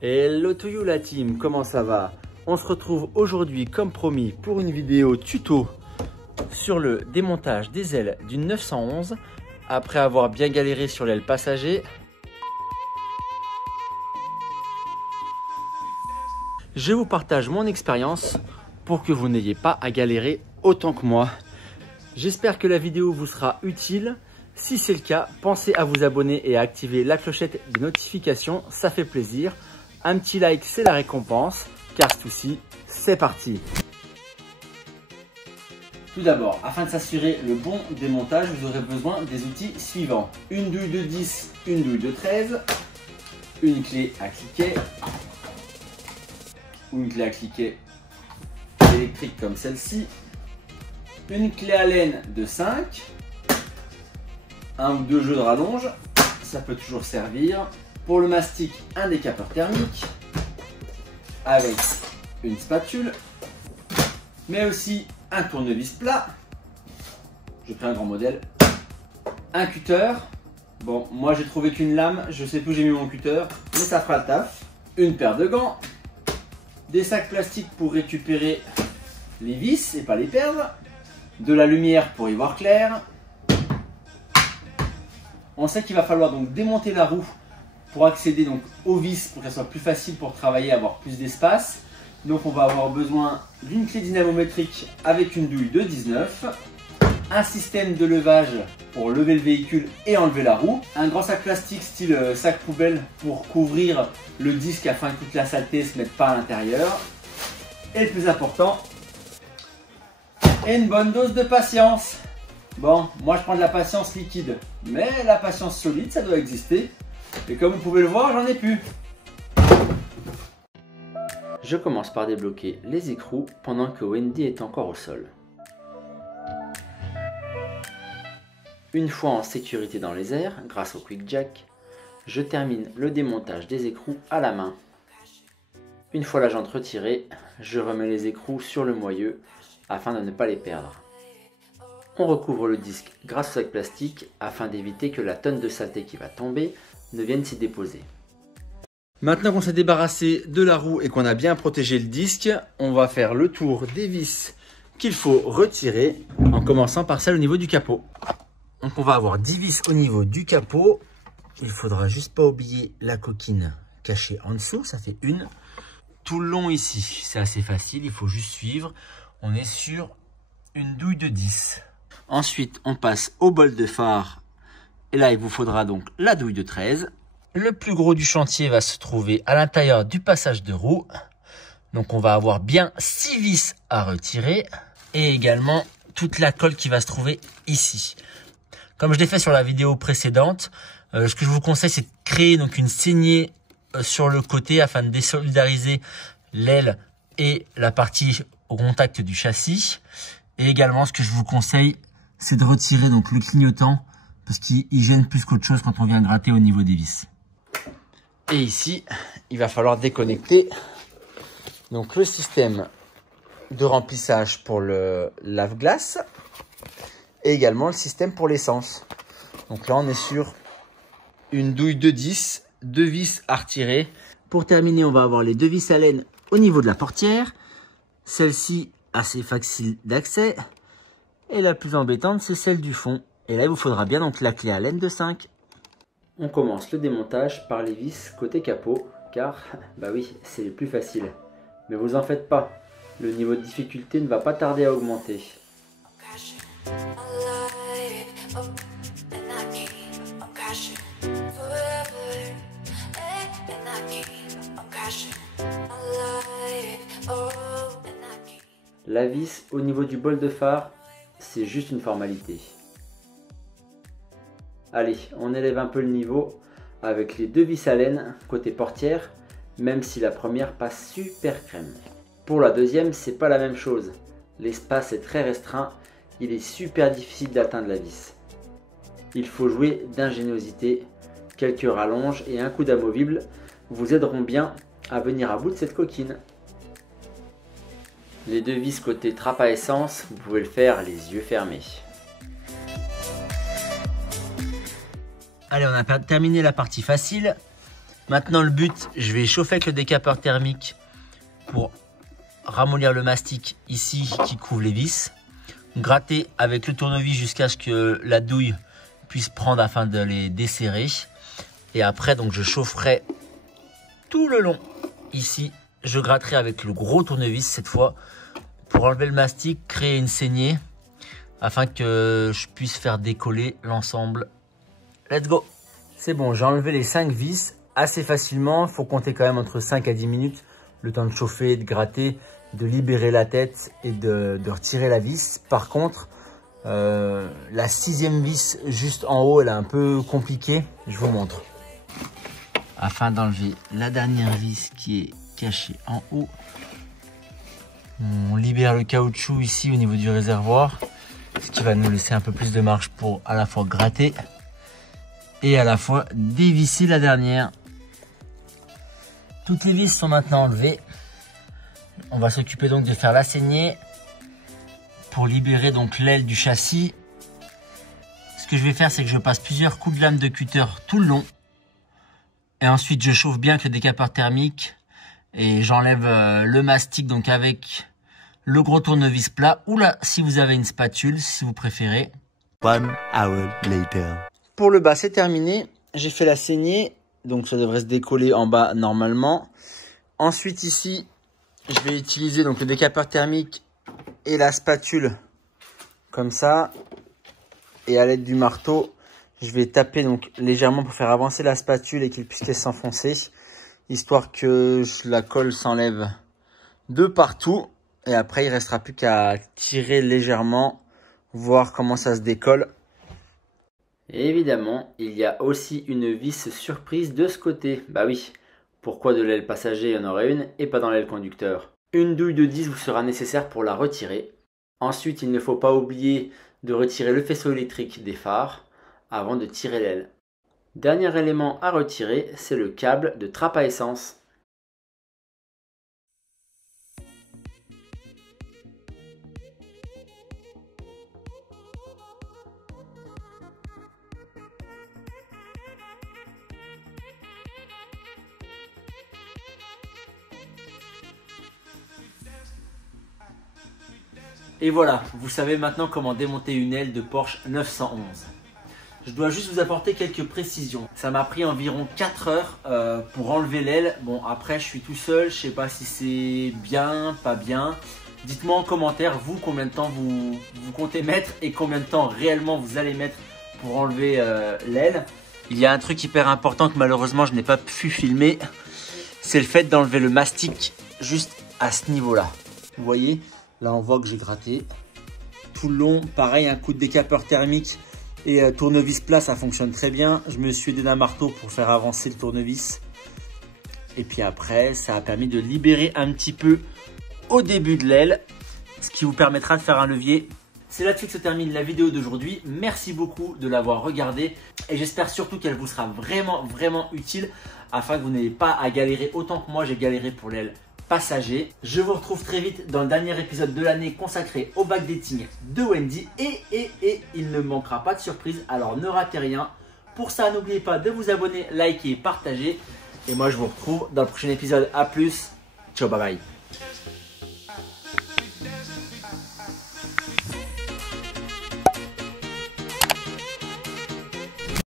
Hello to you la team, comment ça va? On se retrouve aujourd'hui comme promis pour une vidéo tuto sur le démontage des ailes d'une 911 après avoir bien galéré sur l'aile passager. Je vous partage mon expérience pour que vous n'ayez pas à galérer autant que moi. J'espère que la vidéo vous sera utile. Si c'est le cas, pensez à vous abonner et à activer la clochette de notification, ça fait plaisir. Un petit like, c'est la récompense. Cars to see, c'est parti. Tout d'abord, afin de s'assurer le bon démontage, vous aurez besoin des outils suivants. Une douille de 10, une douille de 13, une clé à cliquet, ou une clé à cliquet électrique comme celle-ci, une clé à laine de 5, un ou deux jeux de rallonge, ça peut toujours servir. Pour le mastic, un décapeur thermique avec une spatule, mais aussi un tournevis plat. J'ai pris un grand modèle. Un cutter. Bon, moi j'ai trouvé qu'une lame, je sais plus où j'ai mis mon cutter, mais ça fera le taf. Une paire de gants. Des sacs plastiques pour récupérer les vis et pas les perdre. De la lumière pour y voir clair. On sait qu'il va falloir donc démonter la roue pour accéder donc aux vis pour qu'elle soit plus facile pour travailler, avoir plus d'espace. Donc on va avoir besoin d'une clé dynamométrique avec une douille de 19, un système de levage pour lever le véhicule et enlever la roue, un grand sac plastique style sac poubelle pour couvrir le disque afin que toute la saleté ne se mette pas à l'intérieur. Et le plus important, une bonne dose de patience. Bon, moi je prends de la patience liquide, mais la patience solide ça doit exister. Et comme vous pouvez le voir, j'en ai plus. Je commence par débloquer les écrous pendant que Wendy est encore au sol. Une fois en sécurité dans les airs, grâce au Quick Jack, je termine le démontage des écrous à la main. Une fois la jante retirée, je remets les écrous sur le moyeu afin de ne pas les perdre. On recouvre le disque grâce au sac plastique afin d'éviter que la tonne de saleté qui va tomber ne vienne s'y déposer. Maintenant qu'on s'est débarrassé de la roue et qu'on a bien protégé le disque, on va faire le tour des vis qu'il faut retirer en commençant par celle au niveau du capot. Donc on va avoir 10 vis au niveau du capot. Il faudra juste pas oublier la coquine cachée en dessous, ça fait une. Tout le long ici, c'est assez facile, il faut juste suivre. On est sur une douille de 10. Ensuite, on passe au bol de phare. Et là, il vous faudra donc la douille de 13. Le plus gros du chantier va se trouver à l'intérieur du passage de roue. Donc, on va avoir bien 6 vis à retirer. Et également, toute la colle qui va se trouver ici. Comme je l'ai fait sur la vidéo précédente, ce que je vous conseille, c'est de créer donc une saignée sur le côté afin de désolidariser l'aile et la partie au contact du châssis. Et également, ce que je vous conseille, c'est de retirer donc le clignotant parce qu'il gêne plus qu'autre chose quand on vient gratter au niveau des vis. Et ici, il va falloir déconnecter donc le système de remplissage pour le lave-glace et également le système pour l'essence. Donc là, on est sur une douille de 10, 2 vis à retirer. Pour terminer, on va avoir les 2 vis à laine au niveau de la portière. Celle-ci, assez facile d'accès. Et la plus embêtante, c'est celle du fond. Et là, il vous faudra bien donc la clé à laine de 5. On commence le démontage par les vis côté capot, car, bah oui, c'est les plus faciles. Mais vous en faites pas, le niveau de difficulté ne va pas tarder à augmenter. La vis au niveau du bol de phare, c'est juste une formalité. Allez, on élève un peu le niveau avec les 2 vis à laine côté portière, même si la première passe super crème. Pour la deuxième, c'est pas la même chose. L'espace est très restreint, il est super difficile d'atteindre la vis. Il faut jouer d'ingéniosité, quelques rallonges et un coup d'amovible vous aideront bien à venir à bout de cette coquine. Les 2 vis côté trappe à essence, vous pouvez le faire les yeux fermés. Allez, on a terminé la partie facile. Maintenant le but, je vais chauffer avec le décapeur thermique pour ramollir le mastic ici qui couvre les vis. Gratter avec le tournevis jusqu'à ce que la douille puisse prendre afin de les desserrer. Et après donc je chaufferai tout le long. Ici je gratterai avec le gros tournevis cette fois pour enlever le mastic, créer une saignée afin que je puisse faire décoller l'ensemble. Let's go! C'est bon, j'ai enlevé les 5 vis assez facilement. Il faut compter quand même entre 5 à 10 minutes. Le temps de chauffer, de gratter, de libérer la tête et de retirer la vis. Par contre, la 6e vis juste en haut, elle est un peu compliquée. Je vous montre. Afin d'enlever la dernière vis qui est cachée en haut, on libère le caoutchouc ici au niveau du réservoir, ce qui va nous laisser un peu plus de marge pour à la fois gratter et à la fois dévisser la dernière. Toutes les vis sont maintenant enlevées. On va s'occuper donc de faire la saignée pour libérer donc l'aile du châssis. Ce que je vais faire, c'est que je passe plusieurs coups de lame de cutter tout le long. Et ensuite, je chauffe bien avec le décapeur thermique et j'enlève le mastic donc avec le gros tournevis plat ou là, si vous avez une spatule, si vous préférez. 1 hour later. Pour le bas, c'est terminé. J'ai fait la saignée, donc ça devrait se décoller en bas normalement. Ensuite, ici, je vais utiliser donc le décapeur thermique et la spatule comme ça. Et à l'aide du marteau, je vais taper donc légèrement pour faire avancer la spatule et qu'il puisse s'enfoncer, histoire que la colle s'enlève de partout. Et après, il ne restera plus qu'à tirer légèrement, voir comment ça se décolle. Et évidemment, il y a aussi une vis surprise de ce côté. Bah oui, pourquoi de l'aile passager il y en aurait une et pas dans l'aile conducteur? Une douille de 10 vous sera nécessaire pour la retirer. Ensuite, il ne faut pas oublier de retirer le faisceau électrique des phares avant de tirer l'aile. Dernier élément à retirer, c'est le câble de trappe à essence. Et voilà, vous savez maintenant comment démonter une aile de Porsche 911. Je dois juste vous apporter quelques précisions. Ça m'a pris environ 4 heures pour enlever l'aile. Bon, après, je suis tout seul. Je ne sais pas si c'est bien, pas bien. Dites-moi en commentaire, vous, combien de temps vous comptez mettre et combien de temps réellement vous allez mettre pour enlever l'aile. Il y a un truc hyper important que malheureusement, je n'ai pas pu filmer. C'est le fait d'enlever le mastic juste à ce niveau-là. Vous voyez ? Là, on voit que j'ai gratté tout le long. Pareil, un coup de décapeur thermique et tournevis plat, ça fonctionne très bien. Je me suis aidé d'un marteau pour faire avancer le tournevis. Et puis après, ça a permis de libérer un petit peu au début de l'aile, ce qui vous permettra de faire un levier. C'est là-dessus que se termine la vidéo d'aujourd'hui. Merci beaucoup de l'avoir regardée et j'espère surtout qu'elle vous sera vraiment utile afin que vous n'ayez pas à galérer autant que moi j'ai galéré pour l'aile passager. Je vous retrouve très vite dans le dernier épisode de l'année consacré au backdating de Wendy et il ne manquera pas de surprise, alors ne ratez rien. Pour ça, n'oubliez pas de vous abonner, liker, partager et moi je vous retrouve dans le prochain épisode. À plus, ciao, bye bye.